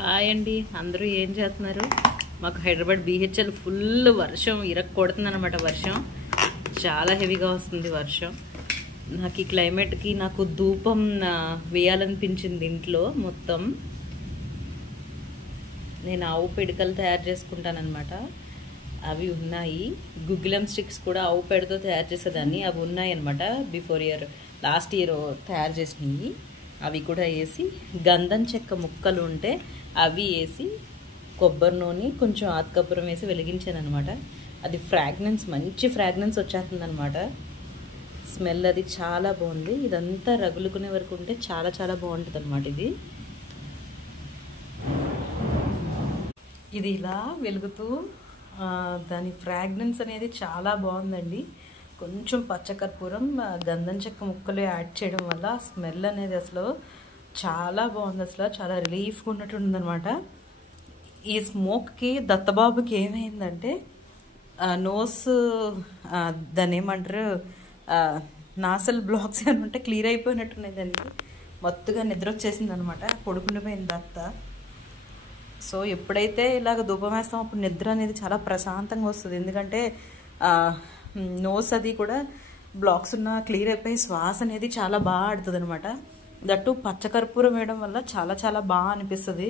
Hi అండి, అందరూ ఏం చేస్తున్నారు? మాకు హైదరాబాద్ BHL ఫుల్ వర్షం కొడుతుందన్నమాట. వర్షం చాలా హెవీగా వస్తుంది వర్షం. నాకు ఈ క్లైమేట్కి నాకు ధూపం వేయాలనిపించింది ఇంట్లో మొత్తం. నేను ఆవు పిడకలు తయారు చేసుకుంటానన్నమాట. అవి ఉన్నాయి. గుగ్గిలం స్టిక్స్ కూడా ఆవు పేడతో తయారు చేసేదాన్ని. అవి ఉన్నాయి అన్నమాట. లాస్ట్ ఇయర్ తయారు చేసినవి. అవి కూడా వేసి గంధం చెక్క ముక్కలు ఉంటే అవి వేసి కొబ్బరి నూనె కొంచెం ఆతకపురం వేసి వెలిగించాను అనమాట. అది మంచి ఫ్రాగ్రెన్స్ వచ్చేస్తుంది అనమాట. స్మెల్ అది చాలా బాగుంది. ఇదంతా రగులుకునే వరకు ఉంటే చాలా చాలా బాగుంటుంది అనమాట. ఇది ఇలా వెలుగుతూ దాని ఫ్రాగ్రెన్స్ అనేది చాలా బాగుందండి. కొంచెం పచ్చకర్పూరం గంధం చెక్క ముక్కలు యాడ్ చేయడం వల్ల స్మెల్ అనేది అసలు చాలా బాగుంది. అసలు చాలా రిలీఫ్గా ఉన్నట్టు ఉందన్నమాట. ఈ స్మోక్కి దత్తబాబుకి ఏమైందంటే నోస్ దాన్ని ఏమంటారు నాసల్ బ్లాక్స్ అని ఉంటే క్లియర్ అయిపోయినట్టున్నాయి. దానికి మత్తుగా నిద్ర వచ్చేసింది అనమాట. పడుకుండిపోయింది దత్త. సో ఎప్పుడైతే ఇలాగ ధూపం వేస్తాం అప్పుడు నిద్ర అనేది చాలా ప్రశాంతంగా వస్తుంది. ఎందుకంటే నోస్ అది కూడా బ్లాక్స్ ఉన్న క్లియర్ అయిపోయి శ్వాస అనేది చాలా బాగా ఆడుతుంది అనమాట. దట్టు పచ్చకర్పూరం వేయడం వల్ల చాలా చాలా బాగా అనిపిస్తుంది.